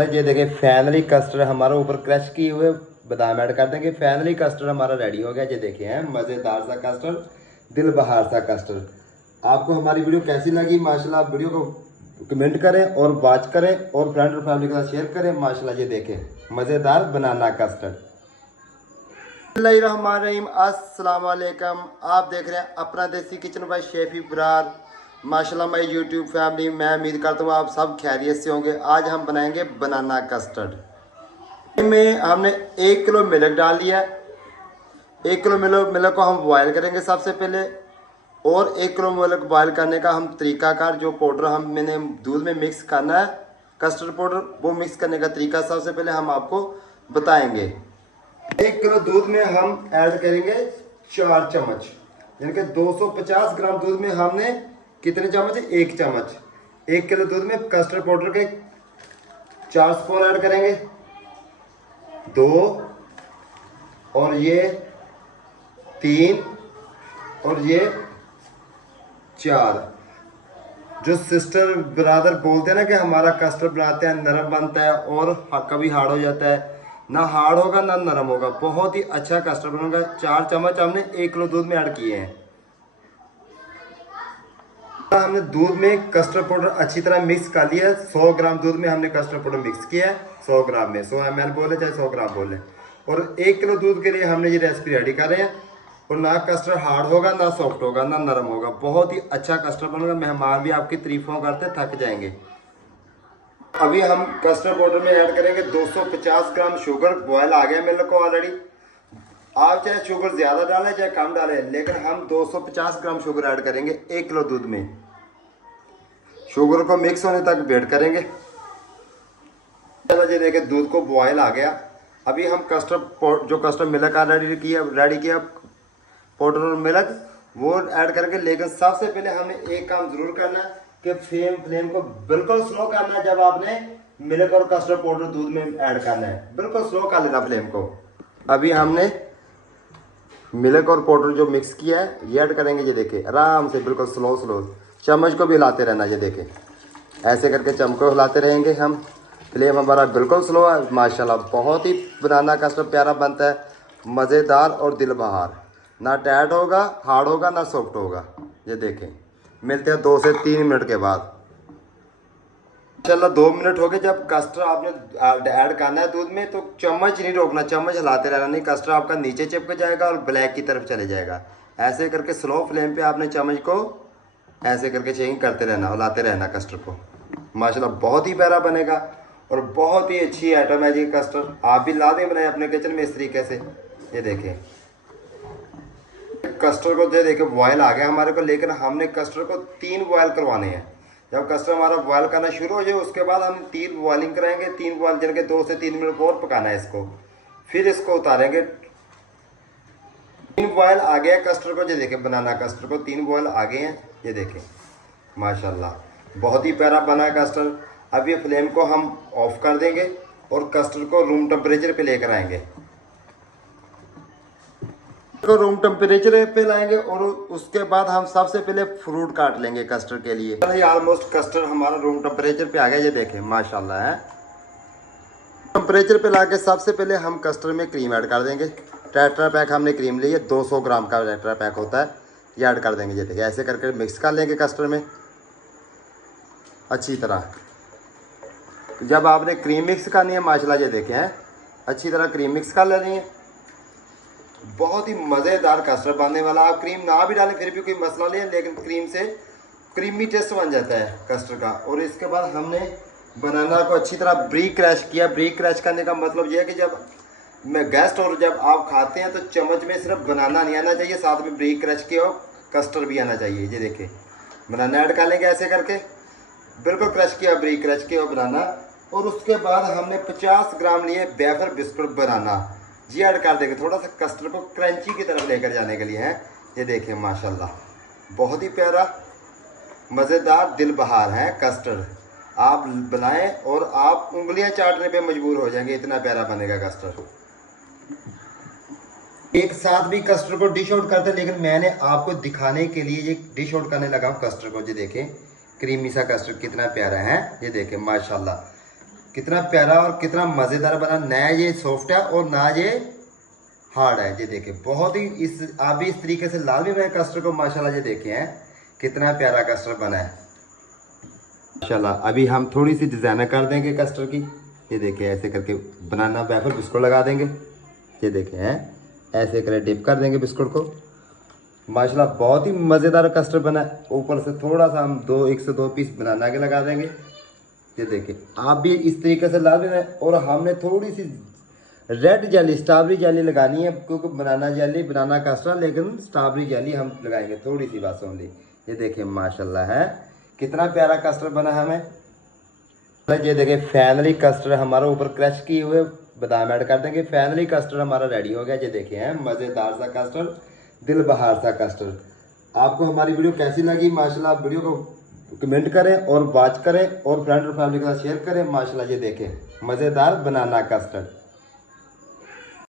ये देखिए finally custard हमारा ऊपर क्रश किए हुए बादाम ऐड कर देंगे। फैनली कस्टर्ड हमारा रेडी हो गया। ये देखिए हैं मज़ेदार सा कस्टर्ड, दिल बहार सा कस्टर्ड। आपको हमारी वीडियो कैसी लगी माशाल्लाह, आप वीडियो को कमेंट करें और वॉच करें और फ्रेंड और फैमिली के साथ शेयर करें। माशाल्लाह ये देखें मज़ेदार बनाना कस्टर्ड। बिस्मिल्लाहिर्रहमानिर्रहीम, अस्सलाम वालेकुम। आप देख रहे हैं अपना देसी किचन बाय शेफ इब्रार। माशाल्लाह माई यूट्यूब फैमिली, मैं उम्मीद करता हूँ आप सब खैरियत से होंगे। आज हम बनाएंगे बनाना कस्टर्ड। में हमने 1 किलो मिल्क डाल लिया। 1 किलो मिल्क को हम बॉयल करेंगे सबसे पहले। और 1 किलो मिल्क बॉयल करने का हम तरीकाकार, जो पाउडर मैंने दूध में मिक्स करना है कस्टर्ड पाउडर, वो मिक्स करने का तरीका सबसे पहले हम आपको बताएंगे। 1 किलो दूध में हम ऐड करेंगे 4 चम्मच, यानी कि 250 ग्राम दूध में हमने कितने चम्मच? 1 चम्मच। 1 किलो दूध में कस्टर्ड पाउडर के 4 स्पून ऐड करेंगे, 2 और ये 3 और ये 4। जो सिस्टर ब्रदर बोलते हैं ना कि हमारा कस्टर्ड बनाते हैं नरम बनता है और कभी हार्ड हो जाता है, ना हार्ड होगा ना नरम होगा, बहुत ही अच्छा कस्टर्ड बनेगा। 4 चम्मच हमने 1 किलो दूध में ऐड किए हैं। हमने दूध में कस्टर्ड पाउडर अच्छी तरह मिक्स कर लिया है। 100 ग्राम दूध में हमने कस्टर्ड पाउडर मिक्स किया है। 100 ग्राम में 100 ml बोले चाहे 100 ग्राम बोले। और 1 किलो दूध के लिए हमने ये रेसिपी रेडी कर रहे हैं। और ना कस्टर्ड हार्ड होगा, ना सॉफ्ट होगा, ना नरम होगा, बहुत ही अच्छा कस्टर्ड बनेगा। मेहमान भी आपकी तारीफों करते थक जाएंगे। अभी हम कस्टर्ड पाउडर में ऐड करेंगे 250 ग्राम शुगर। बॉयल आ गया मिल्क को ऑलरेडी। आप चाहे शुगर ज़्यादा डालें चाहे कम डालें, लेकिन हम 250 ग्राम शुगर ऐड करेंगे 1 किलो दूध में। शुगर को मिक्स होने तक वेट करेंगे। ये देखिए दूध को बॉयल आ गया। अभी हम जो कस्टर्ड मिल्क रेडी किया पाउडर और मिल्क, वो ऐड करके, लेकिन सबसे पहले हमें एक काम जरूर करना है कि फ्लेम को बिल्कुल स्लो करना है। जब आपने मिल्क और कस्टर्ड पाउडर दूध में ऐड करना है, बिल्कुल स्लो कर लेना फ्लेम को। अभी हमने मिल्क और पाउडर जो मिक्स किया है ये ऐड करेंगे। ये देखें आराम से बिल्कुल स्लो चम्मच को भी हिलाते रहना। ये देखें ऐसे करके चम्मच को हिलाते रहेंगे हम। फ्लेम हमारा बिल्कुल स्लो है। माशाल्लाह बहुत ही बनाना कस्टर्ड प्यारा बनता है, मज़ेदार और दिल बहार। ना टाइट होगा, हार्ड होगा, ना सॉफ्ट होगा। ये देखें मिलते हैं 2 से 3 मिनट के बाद। चलो 2 मिनट हो गए। जब कस्टर्ड आपने ऐड करना है दूध में तो चम्मच नहीं रोकना, चम्मच हिलाते रहना, नहीं कस्टर्ड आपका नीचे चिपक जाएगा और ब्लैक की तरफ चले जाएगा। ऐसे करके स्लो फ्लेम पे आपने चम्मच को ऐसे करके चेंज करते रहना, हिलाते रहना कस्टर्ड को। माशाल्लाह बहुत ही प्यारा बनेगा और बहुत ही अच्छी आइटम है जी कस्टर्ड। आप भी ला दें बनाए अपने किचन में इस तरीके से। ये देखें कस्टर्ड को जो देखें बॉयल आ गया हमारे को, लेकिन हमने कस्टर्ड को 3 बॉयल करवाने हैं। जब कस्टर्ड हमारा बॉयल करना शुरू हो जाए उसके बाद हम 3 बॉइलिंग कराएंगे। 3 बॉयल जल के 2 से 3 मिनट और पकाना है इसको, फिर इसको उतारेंगे। 3 बॉयल आ गया कस्टर्ड को। ये देखें बनाना कस्टर्ड को 3 बॉयल आ गए हैं। ये देखें माशाल्लाह बहुत ही प्यारा बना कस्टर्ड। अब ये फ्लेम को हम ऑफ कर देंगे और कस्टर्ड को रूम टेम्परेचर पे लेकर आएंगे। को रूम टेम्परेचर पे लाएंगे और उसके बाद हम सबसे पहले फ्रूट काट लेंगे कस्टर्ड के लिए। ये ऑलमोस्ट कस्टर्ड हमारा रूम टेम्परेचर पे आ गया। ये देखें माशाल्लाह है। टेम्परेचर पे लाके सबसे पहले हम कस्टर्ड में क्रीम ऐड कर देंगे। टेट्रा पैक हमने क्रीम ली है, 200 ग्राम का टेट्रा पैक होता है, ये ऐड कर देंगे। ये देखिए ऐसे करके मिक्स कर लेंगे कस्टर्ड में अच्छी तरह। जब आपने क्रीम मिक्स करनी है माशाल्लाह ये देखें है अच्छी तरह क्रीम मिक्स कर लेनी है। बहुत ही मज़ेदार कस्टर्ड बनने वाला। आप क्रीम ना भी डालें फिर भी कोई मसला नहीं है, लेकिन क्रीम से क्रीमी टेस्ट बन जाता है कस्टर्ड का। और इसके बाद हमने बनाना को अच्छी तरह ब्रीक क्रैश किया। ब्रीक क्रैश करने का मतलब यह है कि जब मैं गेस्ट और जब आप खाते हैं तो चम्मच में सिर्फ बनाना नहीं आना चाहिए, साथ में ब्रीक क्रैश किया हो कस्टर्ड भी आना चाहिए। ये देखिए बनाना ऐड कर लेंगे ऐसे करके, बिल्कुल क्रश किया ब्रीक क्रश किया बनाना। और उसके बाद हमने 50 ग्राम लिए वेफर बिस्कुट बनाना, जी ऐड कर देंगे थोड़ा सा कस्टर्ड को क्रंची की तरफ लेकर जाने के लिए है। ये देखिए माशाल्लाह बहुत ही प्यारा मज़ेदार दिल बहार है कस्टर्ड। आप बनाएं और आप उंगलियां चाटने पे मजबूर हो जाएंगे, इतना प्यारा बनेगा कस्टर्ड। एक साथ भी कस्टर्ड को डिश आउट करते हैं, लेकिन मैंने आपको दिखाने के लिए ये डिश आउट करने लगा कस्टर्ड को। ये देखें क्रीमी सा कस्टर्ड कितना प्यारा है। ये देखें माशाल्लाह कितना प्यारा और कितना मज़ेदार बना। ना ये सॉफ्ट है और ना ये हार्ड है। ये देखिए बहुत ही आप भी इस तरीके से लाल भी रहे कस्टर्ड को माशाल्लाह। ये देखे हैं कितना प्यारा कस्टर्ड बना है माशाल्लाह। अभी हम थोड़ी सी डिज़ाइनर कर देंगे कस्टर्ड की। ये देखिए ऐसे करके बनाना वेफर बिस्कुट लगा देंगे। ये देखें हैं ऐसे करके डिप कर देंगे बिस्कुट को माशाल्लाह। बहुत ही मज़ेदार कस्टर्ड बना है। ऊपर से थोड़ा सा हम 1 से 2 पीस बनाना के लगा देंगे। ये देखिए आप भी इस तरीके से ला देना। और हमने थोड़ी सी रेड जेली स्ट्रॉबेरी जेली लगानी है क्योंकि बनाना जेली बनाना कस्टर्ड, लेकिन स्ट्रॉबेरी जेली हम लगाएंगे थोड़ी सी बस ओनली। ये देखिए माशाल्लाह है कितना प्यारा कस्टर्ड बना है हमें। ये देखिए फाइनली कस्टर्ड हमारा ऊपर क्रश किए हुए बादाम ऐड कर देंगे। फाइनली कस्टर्ड हमारा रेडी हो गया। ये देखिए हैं मज़ेदार सा कस्टर्ड, दिल बहार सा कस्टर्ड। आपको हमारी वीडियो कैसी लगी माशाल्लाह, आप वीडियो को कमेंट करें और वॉच करें और फ्रेंड और फैमिली के साथ शेयर करें माशाल्लाह। ये देखें मज़ेदार बनाना कस्टर्ड।